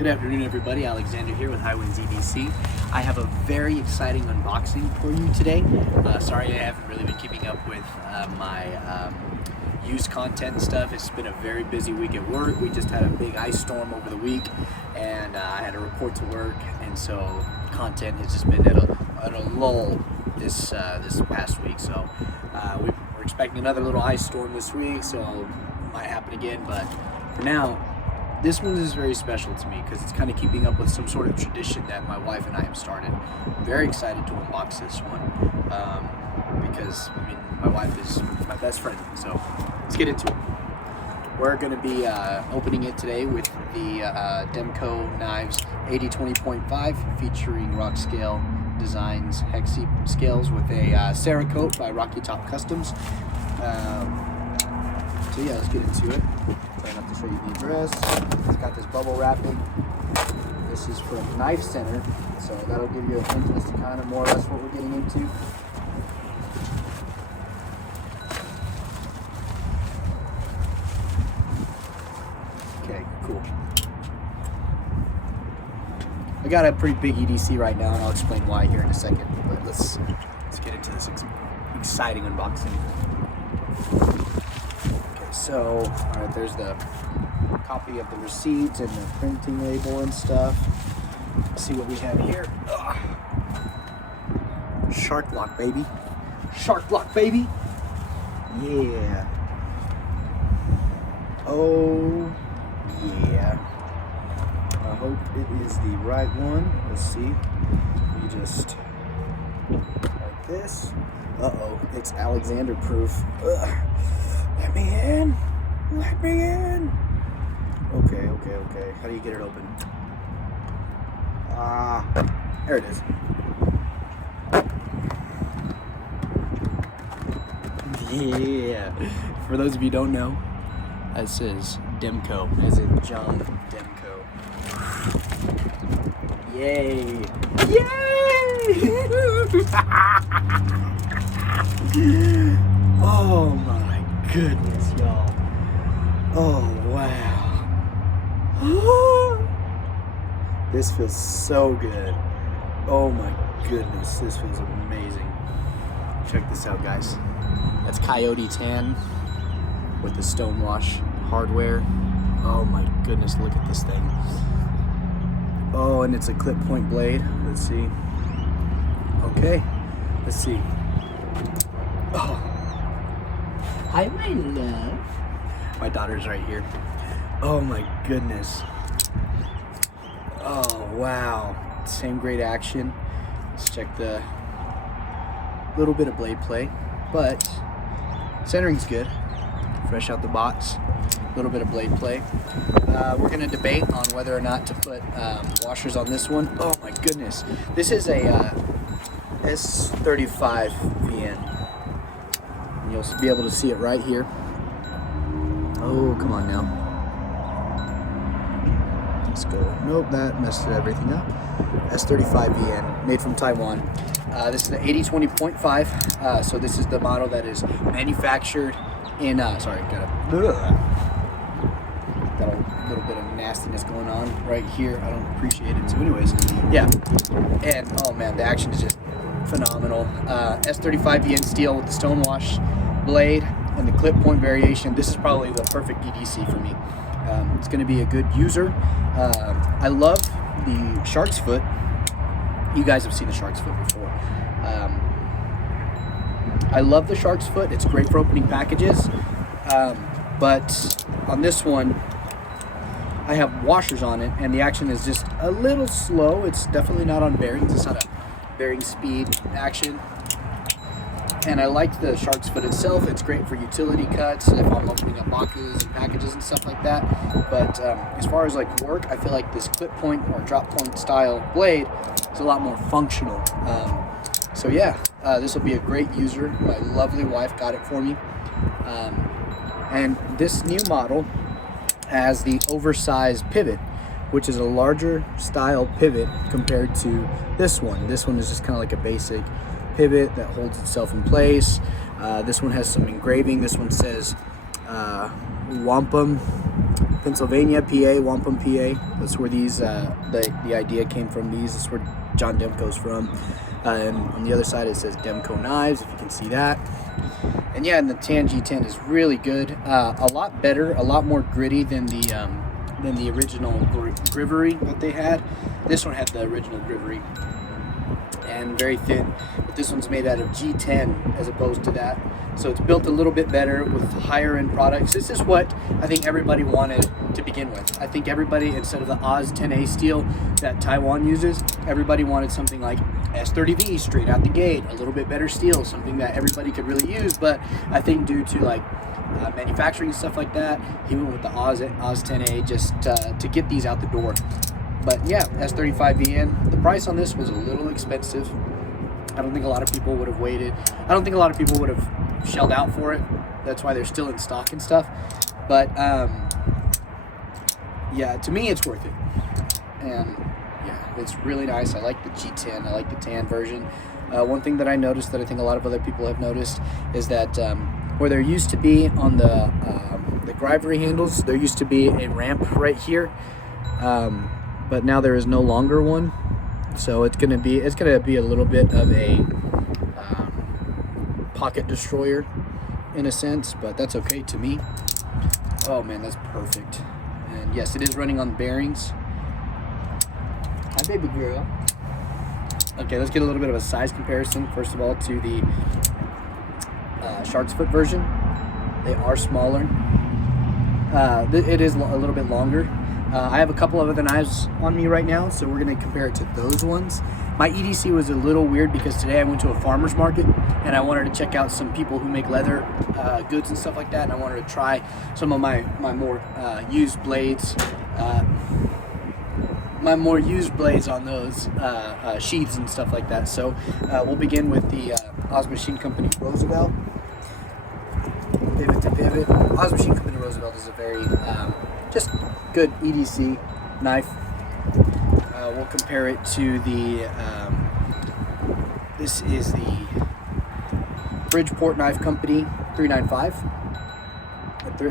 Good afternoon, everybody. Alexander here with Highwinds EDC. I have a very exciting unboxing for you today. Sorry I haven't really been keeping up with my used content and stuff. It's been a very busy week at work. We just had a big ice storm over the week, and I had to report to work, and so content has just been at a lull this past week. So we're expecting another little ice storm this week, so it might happen again. But for now, this one is very special to me because it's kind of keeping up with some sort of tradition that my wife and I have started. I'm very excited to unbox this one because my wife is my best friend. So let's get into it. We're going to be opening it today with the Demko knives AD20.5 featuring rock scale designs, hex scales with a Cerakote by Rocky Top Customs. So yeah, let's get into it. Try not to show you the address. It's got this bubble wrapping. This is from Knife Center, so that'll give you a hint as to kind of more or less what we're getting into. Okay, cool. I got a pretty big EDC right now, and I'll explain why here in a second. But let's get into this exciting unboxing. So, all right, there's the copy of the receipt and the printing label and stuff. Let's see what we have here. Ugh. Shark block, baby. Shark block, baby. Yeah. Oh, yeah. I hope it is the right one. Let's see. You just like this. Uh-oh, it's Alexander proof. Ugh. Let me in. Let me in. Okay. How do you get it open? There it is. Yeah. For those of you who don't know, that says Demko, as in John Demko. Yay. Yay! Oh my goodness, y'all. Oh, wow. This feels so good. Oh my goodness, this feels amazing. Check this out, guys. That's Coyote Tan with the stonewash hardware. Oh my goodness, look at this thing. Oh, and it's a clip point blade. Let's see. Okay, let's see. Oh. Hi, my love. My daughter's right here. Oh my goodness. Oh wow. Same great action. Let's check the little bit of blade play, but centering's good. Fresh out the box. A little bit of blade play. We're gonna debate on whether or not to put washers on this one. Oh my goodness. This is a S35 VN. You'll be able to see it right here. Oh, come on now. Let's go. Nope, that messed everything up. S35 VN, made from Taiwan. This is the AD20.5. So this is the model that is manufactured in, sorry, got a little bit of nastiness going on right here. I don't appreciate it. So anyways, yeah. And oh man, the action is just phenomenal. S35 VN steel with the stonewash blade and the clip point variation. This is probably the perfect EDC for me. It's going to be a good user. I love the shark's foot. You guys have seen the shark's foot before. I love the shark's foot. It's great for opening packages. But on this one, I have washers on it, and the action is just a little slow. It's definitely not on bearings. It's not a bearing speed action. And I like the shark's foot itself. It's great for utility cuts if I'm opening up boxes and packages and stuff like that. But as far as like work, I feel like this clip point or drop point style blade is a lot more functional. So yeah, this will be a great user. My lovely wife got it for me. And this new model has the oversized pivot, which is a larger style pivot compared to this one. This one is just kind of like a basic pivot that holds itself in place. This one has some engraving. This one says Wampum, Pennsylvania, PA, Wampum, PA. That's where these, the idea came from. That's where John Demko's from. And on the other side it says Demko Knives, if you can see that. And yeah, and the tan G10 is really good. A lot better, a lot more gritty than the original Grivery that they had. This one had the original Grivery and very thin, but this one's made out of G10 as opposed to that. So it's built a little bit better with higher end products. This is what I think everybody wanted to begin with. I think everybody, instead of the Oz 10A steel that Taiwan uses, everybody wanted something like S30V straight out the gate, a little bit better steel, something that everybody could really use. But I think due to like manufacturing and stuff like that, he went with the Oz 10A just to get these out the door. But yeah, S35VN. The price on this was a little expensive. I don't think a lot of people would have waited. I don't think a lot of people would have shelled out for it. That's why they're still in stock and stuff. But yeah, to me it's worth it. And yeah, it's really nice. I like the G10. I like the tan version. One thing that I noticed that I think a lot of other people have noticed is that where there used to be on the Grivery handles, there used to be a ramp right here. But now there is no longer one, so it's gonna be a little bit of a pocket destroyer in a sense, but that's okay to me. Oh man, that's perfect. And yes, it is running on bearings. Hi baby girl. Okay, let's get a little bit of a size comparison first of all to the Shark's Foot version. They are smaller. It is a little bit longer. I have a couple of other knives on me right now, so we're going to compare it to those ones. My EDC was a little weird because today I went to a farmer's market and I wanted to check out some people who make leather goods and stuff like that, and I wanted to try some of my more used blades, on those sheaths and stuff like that. So we'll begin with the Oz Machine Company Roosevelt. Pivot to pivot. Oz Machine Company Roosevelt is a very just good EDC knife. We'll compare it to the this is the Bridgeport Knife Company 395.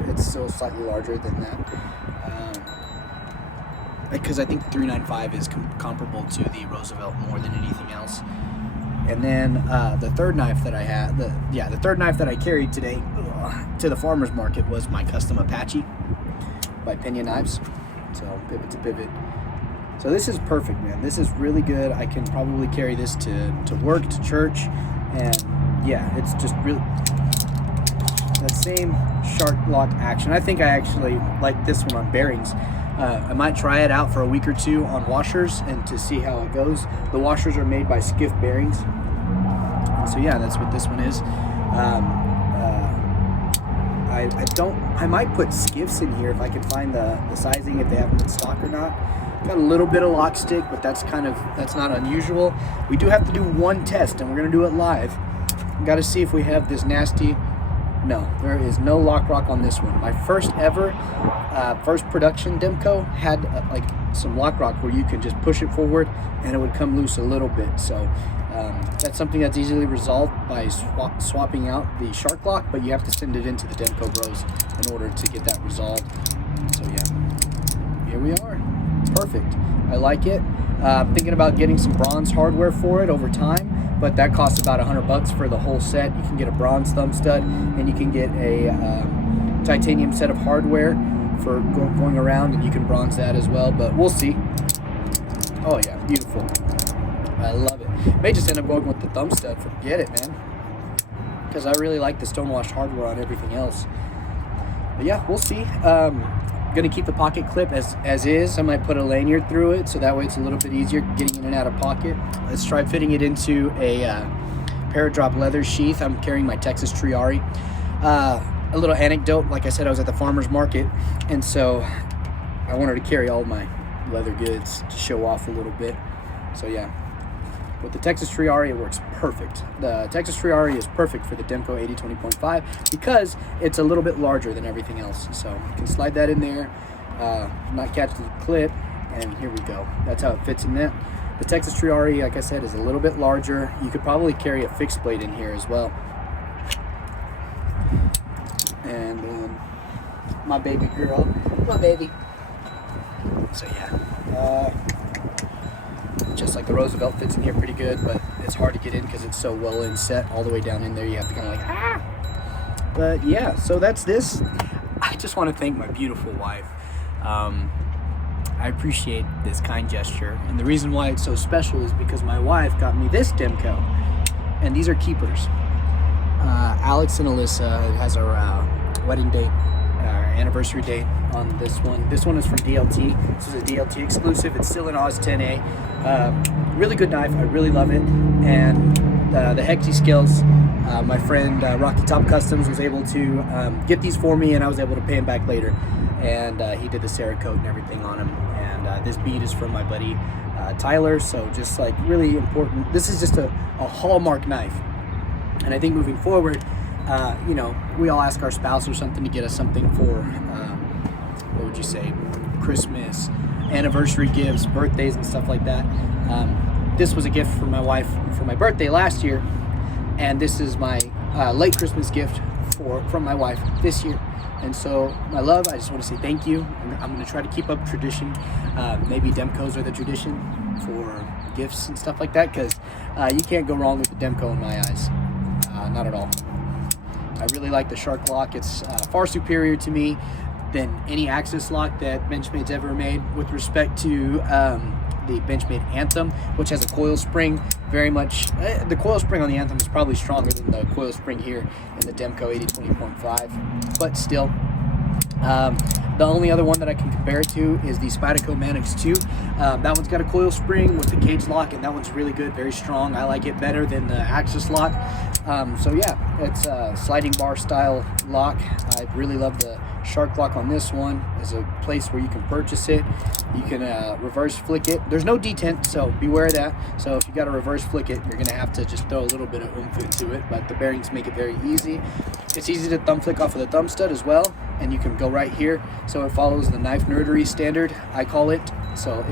It's still slightly larger than that, because I think 395 is comparable to the Roosevelt more than anything else. And then the third knife that I had, the third knife that I carried today to the farmer's market was my custom Apache by Pinion Knives. So pivot to pivot. So this is perfect, man. This is really good. I can probably carry this to work, to church, and yeah, it's just really that same shark lock action. I think I actually like this one on bearings. I might try it out for a week or two on washers and to see how it goes. The washers are made by Skiff Bearings. And so yeah, that's what this one is. I might put Skiffs in here if I can find the sizing, if they have them in stock or not. Got a little bit of lock stick, but that's not unusual. We do have to do one test, and we're gonna do it live. Got to see if we have this nasty. No, there is no lock rock on this one. My first ever, first production Demko had like some lock rock where you could just push it forward and it would come loose a little bit. So that's something that's easily resolved by swapping out the shark lock, but you have to send it into the Demko Bros in order to get that resolved. So yeah, here we are. Perfect. I like it. I'm thinking about getting some bronze hardware for it over time, but that costs about $100 for the whole set. You can get a bronze thumb stud, and you can get a titanium set of hardware for going around, and you can bronze that as well, but we'll see. Oh yeah, beautiful. I love it. May just end up going with the thumb stud. Forget it, man, because I really like the stonewashed hardware on everything else. But yeah, we'll see. Gonna keep the pocket clip as is. I might put a lanyard through it so that way it's a little bit easier getting in and out of pocket. Let's try fitting it into a Paradrop leather sheath. I'm carrying my Texas Triari. A little anecdote, like I said, I was at the farmer's market, and so I wanted to carry all my leather goods to show off a little bit. So yeah, with the Texas Triari, it works perfect. The Texas Triari is perfect for the Demko AD20.5 because it's a little bit larger than everything else. So you can slide that in there, not catch the clip, and here we go. That's how it fits in that. The Texas Triari, like I said, is a little bit larger. You could probably carry a fixed blade in here as well. And then my baby girl, my baby. So yeah, just like the Roosevelt fits in here pretty good, but it's hard to get in because it's so well inset all the way down in there. You have to kind of like, ah. But yeah, so that's this. I just want to thank my beautiful wife. I appreciate this kind gesture, and the reason why it's so special is because my wife got me this Demko, and these are keepers. Alex and Alyssa has our wedding date, our anniversary date on this one. This one is from DLT. This is a DLT exclusive. It's still an Oz 10A. Really good knife. I really love it. And the Hexi Skills, my friend Rocky Top Customs was able to get these for me, and I was able to pay him back later. And he did the Cerakote and everything on them. And this bead is from my buddy Tyler. So just like really important. This is just a hallmark knife. And I think moving forward, you know, we all ask our spouse or something to get us something for, what would you say, Christmas, anniversary gifts, birthdays, and stuff like that. This was a gift for my wife for my birthday last year, and this is my late Christmas gift from my wife this year. And so, my love, I just want to say thank you. I'm going to try to keep up tradition. Maybe Demkos are the tradition for gifts and stuff like that, because you can't go wrong with the Demko in my eyes. Not at all. I really like the Shark lock. It's far superior to me than any Axis lock that Benchmade's ever made, with respect to the Benchmade Anthem, which has a coil spring. Very much, the coil spring on the Anthem is probably stronger than the coil spring here in the Demko AD20.5, but still. The only other one that I can compare it to is the Spyderco Manix 2. That one's got a coil spring with the cage lock, and that one's really good, very strong. I like it better than the Axis lock. So yeah, it's a sliding bar style lock. I really love the Shark lock on this one. There's a place where you can purchase it. You can reverse flick it. There's no detent, so beware of that. So if you got to reverse flick it, you're gonna have to just throw a little bit of oomph into it, but the bearings make it very easy. It's easy to thumb flick off of the thumb stud as well, and you can go right here. So it follows the knife nerdery standard, I call it. So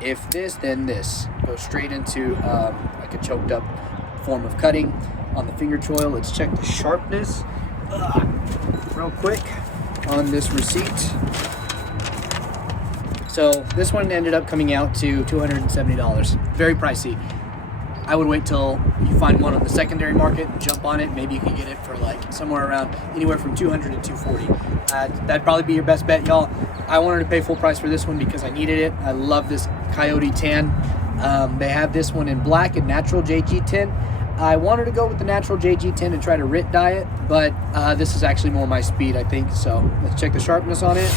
if this, then this. Go straight into like a choked up form of cutting. On the finger choil, let's check the sharpness real quick on this receipt. So this one ended up coming out to $270. Very pricey. I would wait till you find one on the secondary market and jump on it. Maybe you can get it for like somewhere around anywhere from $200 to $240. That'd probably be your best bet, y'all. I wanted to pay full price for this one because I needed it. I love this Coyote tan. They have this one in black and natural JG10. I wanted to go with the natural JG10 and try to RIT dye it, but this is actually more my speed, I think. So let's check the sharpness on it.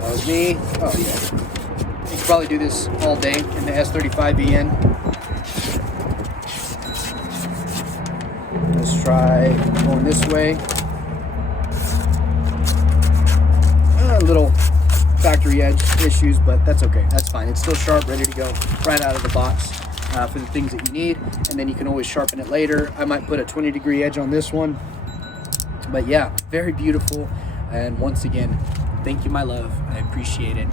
That was me. Oh yeah. You could probably do this all day in the S35VN. Let's try going this way. A little factory edge issues, but that's okay. That's fine. It's still sharp, ready to go right out of the box for the things that you need. And then you can always sharpen it later. I might put a 20-degree edge on this one. But yeah, very beautiful. And once again, thank you, my love. I appreciate it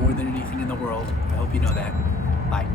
more than anything in the world. I hope you know that. Bye.